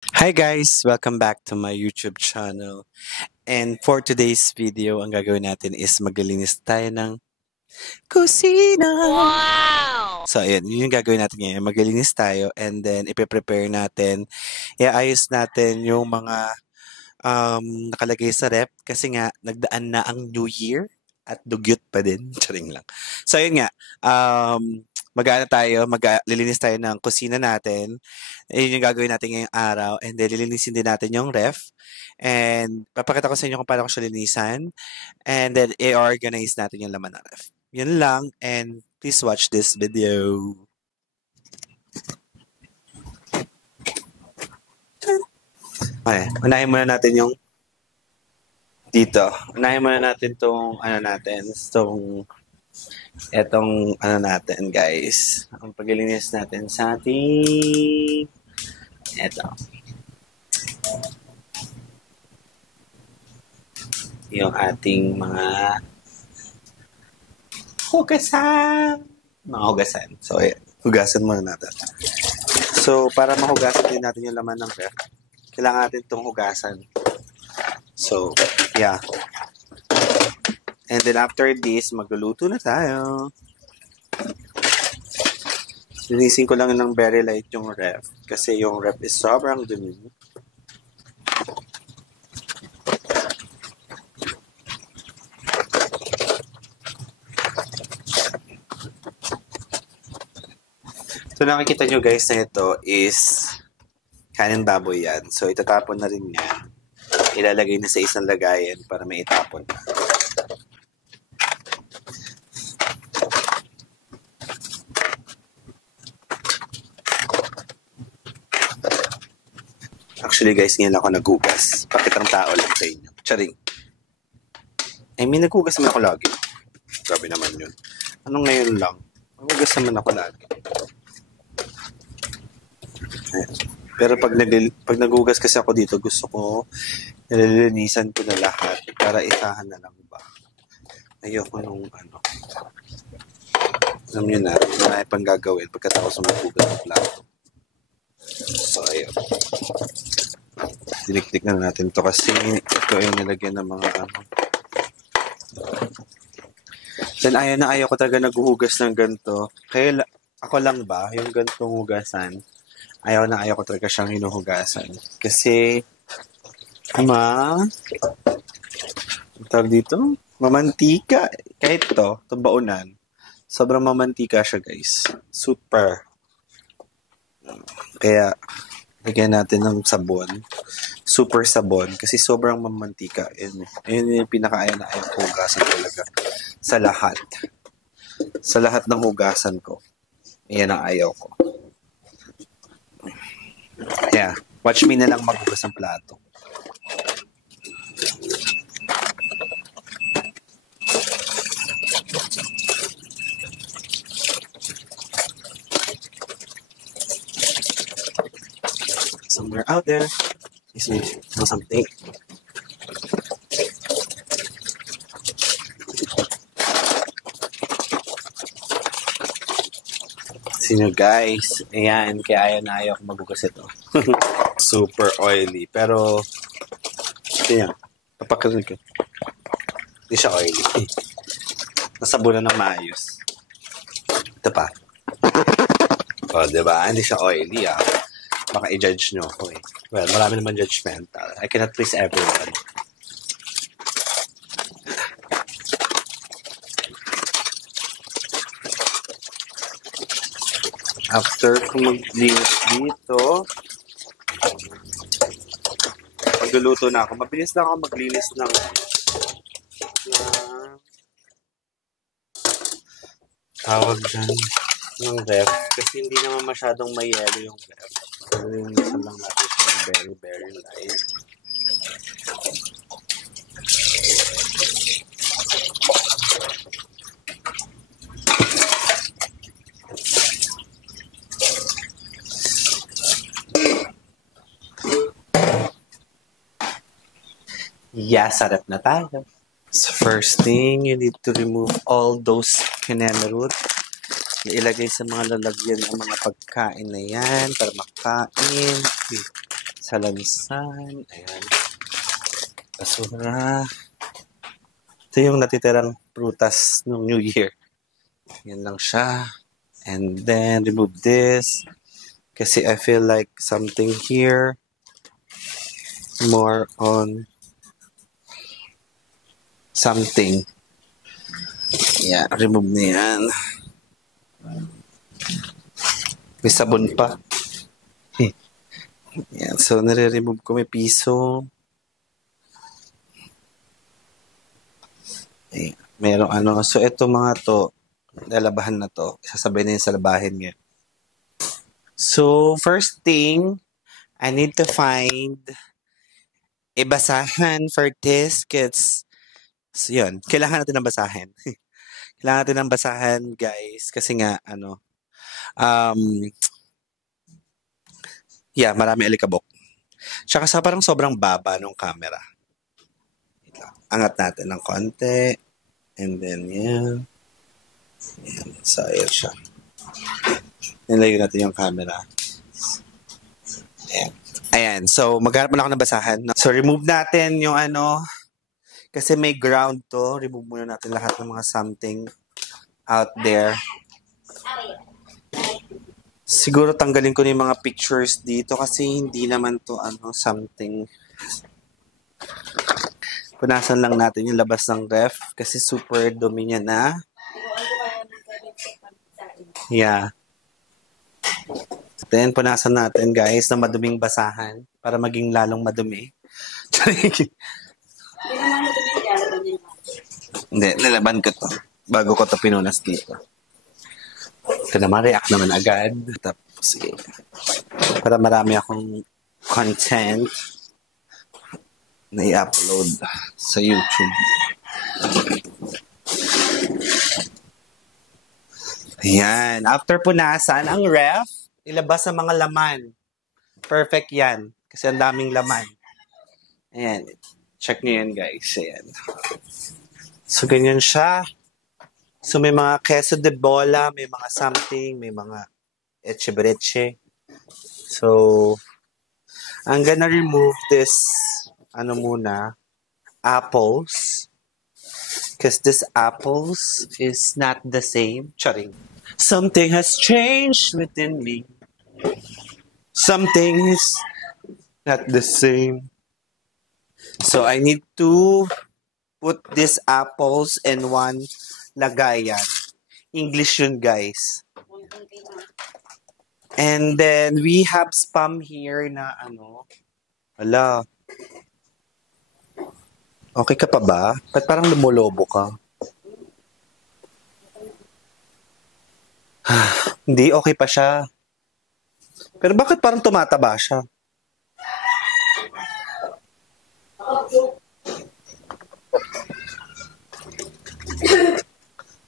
Hi guys! Welcome back to my YouTube channel. And for today's video, ang gagawin natin is maglilinis tayo ng kusina. Wow! So ayun, yun yung gagawin natin ngayon. Maglilinis tayo and then ipe-prepare natin. Iayos natin yung mga nakalagay sa rep kasi nga nagdaan na ang New Year at dugyot pa din. Charing lang. So ayun nga, mag-ano tayo, maglilinis tayo ng kusina natin. Ayun yung gagawin natin ngayong araw. And then lilinisin din natin yung ref. And papakita ko sa inyo kung paano ko siya linisan. And then i-organize natin yung laman ng ref. Yun lang. And please watch this video. Okay, unahin muna natin yung dito. Unahin muna natin tong ano natin, etong ano natin guys. Ang paglilinis natin sa ating eto. Yung ating mga hugasan. Mga hugasan. So, hugasan muna natin. So, para mahugasan din natin yung laman ng ref, kailangan natin itong hugasan. So, yeah. And then after this, magluluto na tayo. Linisin ko lang ng very light yung ref kasi yung ref is sobrang dumi. So nakikita nyo guys na ito is kanin baboy yan. So itatapon na rin yan. Ilalagay na sa isang lagayan para may itapon. Actually guys, ngayon ako naghugas. Pakitang tao lang sa inyo. Charing. I mean, naghugas naman ako lagi. Grabe naman yun. Anong ngayon lang? Naghugas naman ako lagi. Pero pag naghugas kasi ako dito, gusto ko nililinisan ko na lahat para isahan na lang ba. Ayoko nung ano. Alam nyo na, may pang gagawin pagkatapos maghugas ng plato. So, ayun. Dinikdik na natin to kasi ito ay nilagyan ng mga ano. Then ayaw ko talaga naghuhugas ng ganito. Kaya ako lang ba, yung gantong hugasan, ayaw ko talaga siyang hinuhugasan. Kasi, tawag dito, mamantika. Kahit to baunan, sobrang mamantika siya guys. Super. Kaya, lagyan natin ng sabon. Super sabon. Kasi sobrang mamantika. Yun yung pinaka-ayaw ko hugasan talaga. Sa lahat. Sa lahat ng hugasan ko. Yan ang ayaw ko. Yeah. Watch me na lang maghugas ng plato. Somewhere out there is something. Sino guys? Ayan, kaya ayaw ko maghugas ito. Super oily. Pero, ayan, papakita ko. Hindi siya oily. Nasabunan ng maayos. Ito pa. O, diba? Hindi siya oily, Baka i-judge nyo ako, Well, marami naman judgmental. I cannot please everyone. After ko maglinis dito, magluluto na ako. Mabilis na ako maglinis ng tawag dyan ng ref. Kasi hindi naman masyadong may yelo yung ref. So, linisan lang natin siya ng very, very light. Sarap na tayo. So first thing, you need to remove all those canela root na ilagay sa mga lalagyan ng mga pagkain na yan para makain. Salansan. Ayan. Basura. Ito yung natitirang prutas ng New Year. Yan lang siya. And then, remove this. Kasi I feel like something here. More on something. Yeah, remove na yan. May sabon pa. Yan, so nare-remove ko, may piso. Ayan, merong ano. So ito mga to, lalabahan na to. Sasabay na yun sa labahin ngayon. So, first thing, I need to find a basahan for this kids. So, yun. Kailangan natin ng basahan. Kailangan natin ng basahan, guys. Kasi nga, yeah, marami alikabok. Tsaka sa parang sobrang baba ng camera. Angat natin ng konti. And then, yeah. Ayan. So, ayan siya. Nilayo natin yung camera. Ayan. Ayan. So, maghanap muna ako ng basahan. So, remove natin yung kasi may ground to. Remove muna natin lahat ng mga something out there. Siguro tanggalin ko na yung mga pictures dito kasi hindi naman to something. Punasan lang natin yung labas ng ref kasi super dumi niya na. Yeah. Then, punasan natin guys na maduming basahan para maging lalong madumi. Hindi, nalaban ko to. Bago ko to pinunas dito. Ito naman, react naman agad. Tapos, para marami akong content na i-upload sa YouTube. Ayan. After punasan, ang ref, ilabas ang mga laman. Perfect yan. Kasi ang daming laman. Ayan. Check nyo yan, guys. Ayan. So, ganyan siya. So, may mga queso de bola, may mga something, may mga eche-breche. So, I'm gonna remove this, apples. Because this apples is not the same. Charing. Something has changed within me. Something is not the same. So, I need to put these apples in one lagayan. English yun, guys. And then, we have spam here na Wala. Okay ka pa ba? Ba't parang lumolobo ka? Hindi, okay pa siya. Pero bakit parang tumataba siya?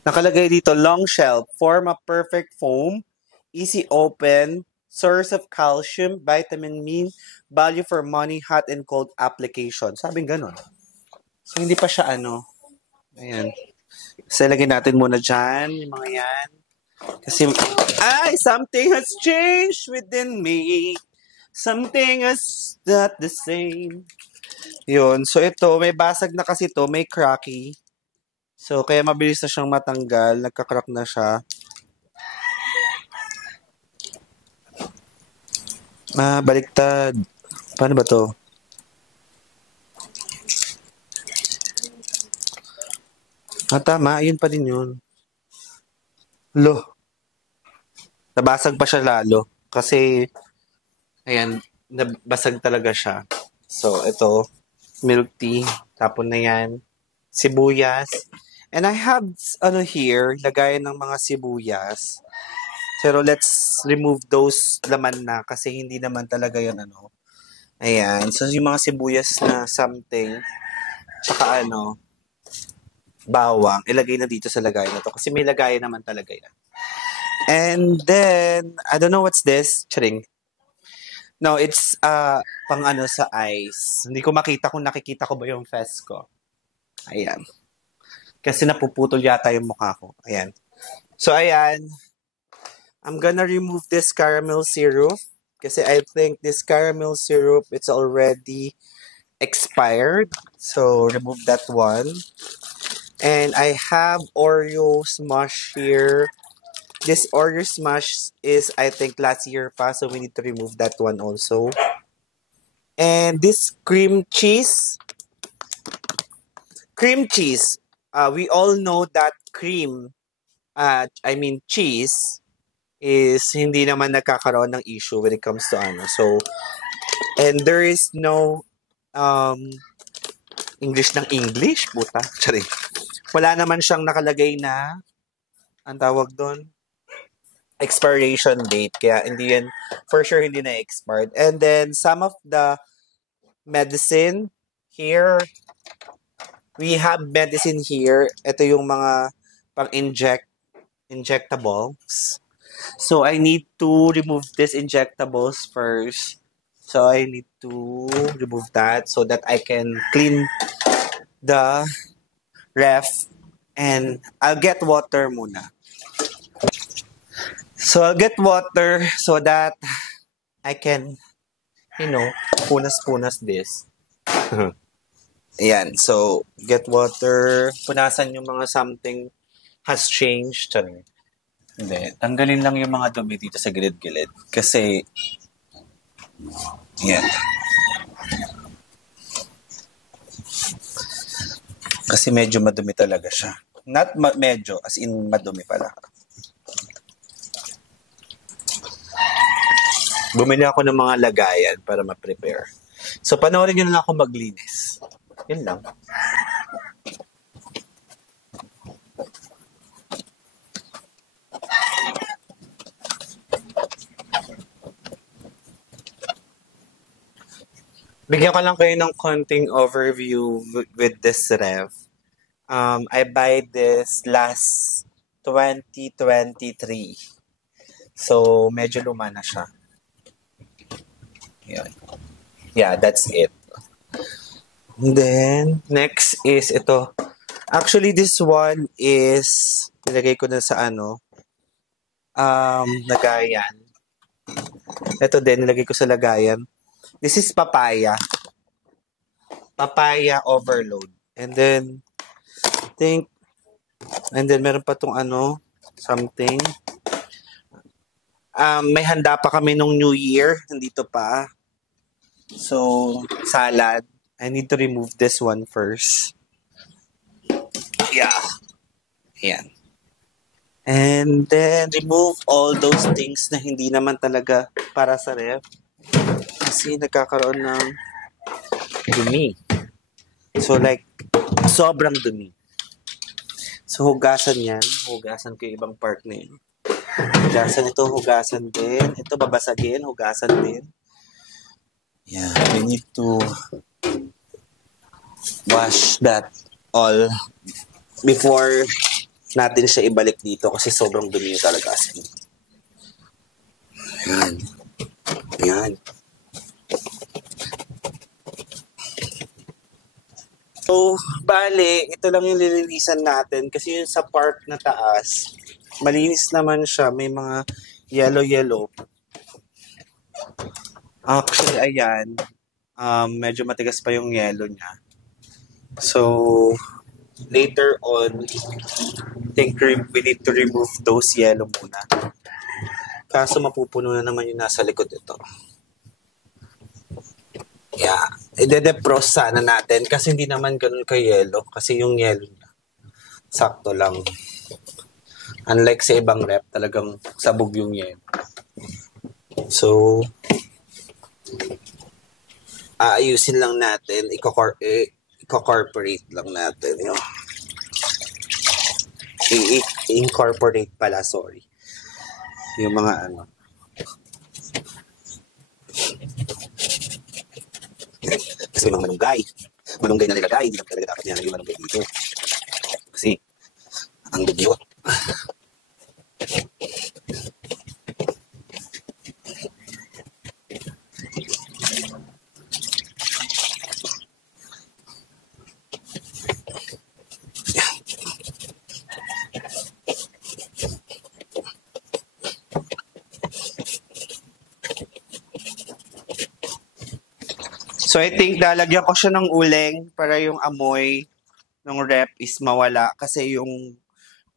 Nakalagay dito, long shelf, form a perfect foam, easy open, source of calcium, vitamin min, value for money, hot and cold application. Sabing ganun. So, hindi pa siya Ayan. So, lagyan natin muna dyan, yung mga yan. Kasi, something has changed within me. Something is not the same. Yun. So, ito, may basag na kasi ito, may cracky. So, kaya mabilis na siyang matanggal. Nagka-crack na siya. Baliktad. Paano ba to? Tama. Yun pa din yun. Nabasag pa siya lalo. Kasi, ayan, nabasag talaga siya. So, ito, milk tea. Tapon na yan. Sibuyas. And I have, here, lagayan ng mga sibuyas. Pero let's remove those laman na kasi hindi naman talaga yun, Ayan. So, yung mga sibuyas na something, tsaka bawang, ilagay na dito sa lagayan na to. Kasi may lagayan naman talaga yan. And then, I don't know what's this. Charing. No, it's pang sa eyes. Hindi ko makita kung nakikita ko ba yung face ko. Ayan. Kasi napuputol yata yung mukha ko. Ayan. So, ayan. I'm gonna remove this caramel syrup. Kasi I think this caramel syrup, it's already expired. So, remove that one. And I have Oreo Smash here. This Oreo Smash is, I think, last year pa. So, we need to remove that one also. And this cream cheese. Cream cheese. We all know that cheese, is hindi naman nagkakaroon ng issue when it comes to ano. So, and there is no English ng English, puta. Sorry. Wala naman siyang nakalagay na, ang tawag doon, expiration date. Kaya hindi yan, for sure, hindi na expired. And then, some of the medicine here, we have medicine here. Ito yung mga injectables. So, I need to remove these injectables first. So, I need to remove that so that I can clean the ref. And I'll get water muna. So, I'll get water so that I can, punas-punas this. Ayan. So, get water. Punasan yung mga something has changed. Hindi. Tanggalin lang yung mga dumi dito sa gilid-gilid. Kasi, yan. Kasi medyo madumi talaga siya. Not medyo, as in madumi pala. Bumili ako ng mga lagayan para ma-prepare. So, panoorin nyo na lang ako maglinis. Yun lang. Bigyan ko lang kayo ng konting overview with this ref. I buy this last 2023. So, medyo luma na siya. Yeah, that's it. And then, next is ito. Actually, this one is, nilagay ko na sa lagayan. Ito din, nilagay ko sa lagayan. This is papaya. Papaya overload. And then, meron pa tong something. May handa pa kami nung New Year. Nandito pa. So, salad. I need to remove this one first. Yeah. Ayan. And then, remove all those things na hindi naman talaga para sa ref. Kasi nagkakaroon ng dumi. So, like, sobrang dumi. So, hugasan yan. Hugasan ko yung ibang part na yun. Hugasan ito, hugasan din. Ito, babasagin, hugasan din. Yeah, we need to wash that all before natin siya ibalik dito kasi sobrang dumi talaga. Ayan. Ayan. So, bale, ito lang yung lilinisan natin kasi yung sa part na taas, malinis naman siya. May mga yellow-yellow. Actually, ayan. Medyo matigas pa yung yellow niya. So, later on, I think we need to remove those yellow muna. Kaso mapupuno na naman yung nasa likod ito. Yeah. I-defrost sana natin kasi hindi naman ganun ka-yellow. Kasi yung yellow niya, sakto lang. Unlike sa ibang rep, talagang sabog yung yellow. So, aayusin lang natin. I-incorporate lang natin. I-incorporate pala, sorry. Yung mga kasi may mga malunggay na nilagay, hindi lang talaga dapat niya yung malunggay dito kasi ang dugyot. So I think lalagyan ko siya ng uling para yung amoy ng rep is mawala kasi yung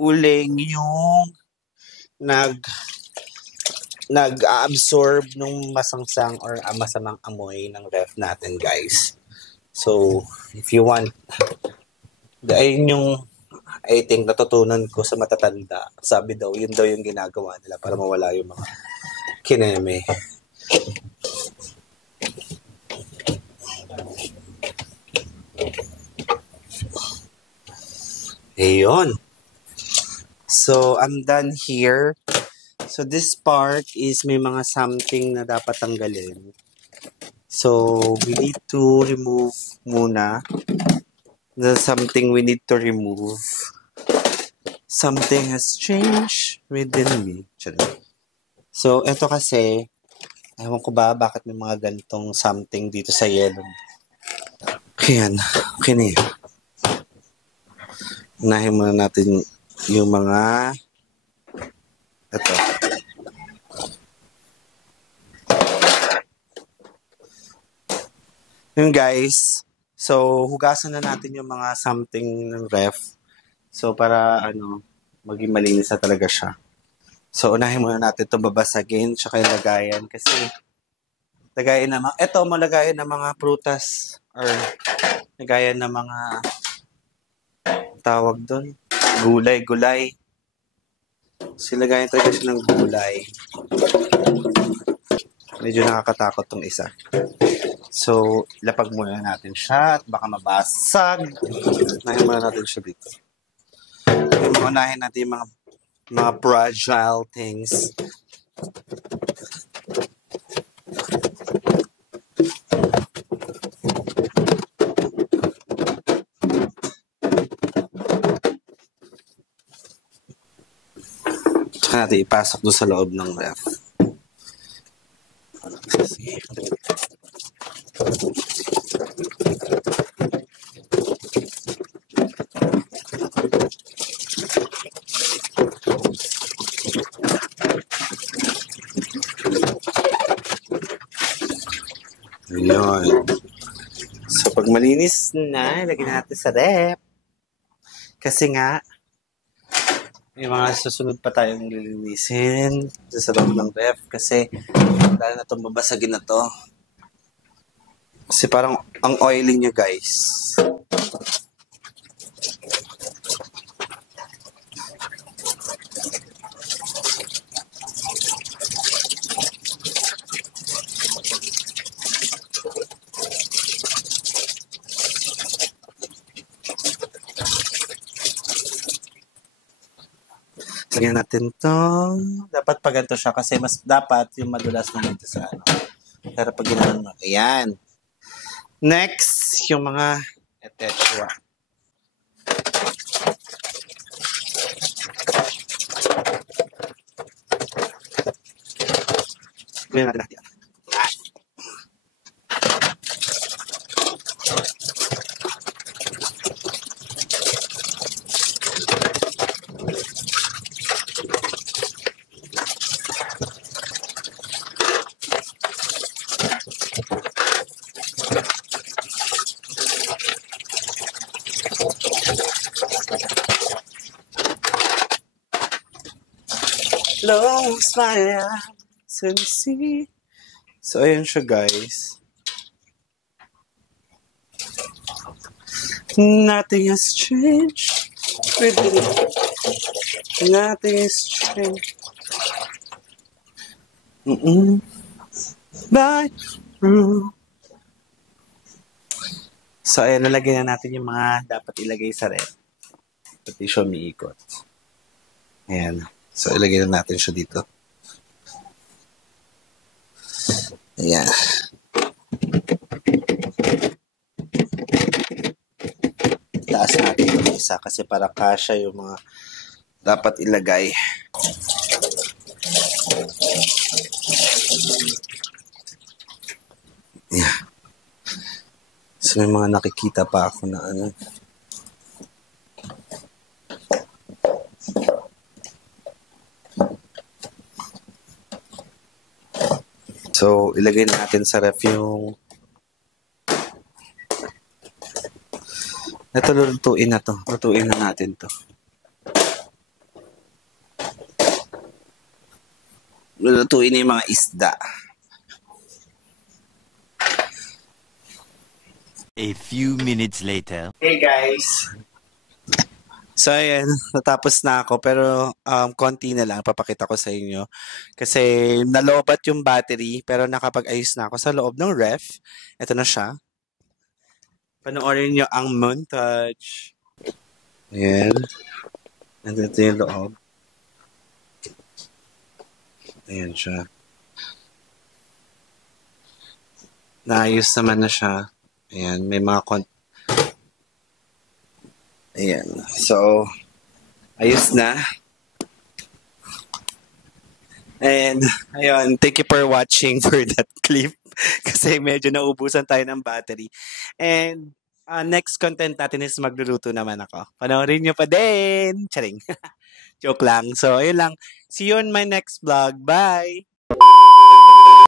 uling yung nag nag-absorb nung masangsang or masamang amoy ng ref natin, guys. So if you want, ayun yung I think natutunan ko sa matatanda. Sabi daw, yun daw yung ginagawa nila para mawala yung mga kineme. Ayun. So, I'm done here. So, this part is may mga something na dapat tanggalin. So, we need to remove muna. There's something we need to remove. Something has changed within me. So, eto kasi, ewan ko ba bakit may mga ganitong something dito sa yellow. Ayan. Okay na yun. Unahin muna natin yung mga ito. Yun guys. So, hugasan na natin yung mga something ng ref. So, para maging malinis na talaga siya. So, unahin muna natin itong babasagin tsaka yung lagayan. Kasi, lagayan na malagayan ng mga prutas or lagayan ng mga tawag doon, gulay. So, lagayan talaga siya ng gulay. Medyo nakakatakot tong isa. So, lapag muna natin siya at baka mabasag. Unahin muna natin siya dito. Unahin natin yung mga fragile things. Tsaka natin ipasok doon sa loob ng ref. Ayan. So, pag malinis na, lagyan natin sa ref. Kasi nga, may mga susunod pa tayong lilinisin sa loob ng ref. Kasi, dahil na itong babasagin na to. Kasi parang ang oily niya, guys. Lagyan natin to. Dapat pa ganito siya kasi mas dapat yung madulas na dito sa Pero pag ginawan mo. Ayan. Next, yung mga etechua. Lagyan natin natin. Close my eyes and see. So, ayan siya, guys. Nothing has changed. Nothing has changed. But so, ayan, nalagyan na natin yung mga dapat ilagay sa ref. Pati siya umiikot. Ayan. So, ilagay na natin siya dito. Ayan. Taas natin yung isa kasi para kasya yung mga dapat ilagay. Ayan. So, may mga nakikita pa ako na So, ilagay na natin sa ref yung Ito, lutuin na to. Lutuin na natin to. Lutuin na yung mga isda. A few minutes later. Hey guys! So ayan, natapos na ako pero konti na lang papakita ko sa inyo. Kasi nalobat yung battery pero nakapag-ayos na ako sa loob ng ref. Ito na siya. Panoorin nyo ang montage. Ayan. Nandito yung loob. Ayan siya. Naayos naman na siya. Ayan, may mga Ayan. So, ayos na. And, ayun, thank you for watching for that clip. Kasi medyo naubusan tayo ng battery. And, next content natin is magluluto naman ako. Panoorin nyo pa din. Charing. Joke lang. So, ayun lang. See you on my next vlog. Bye!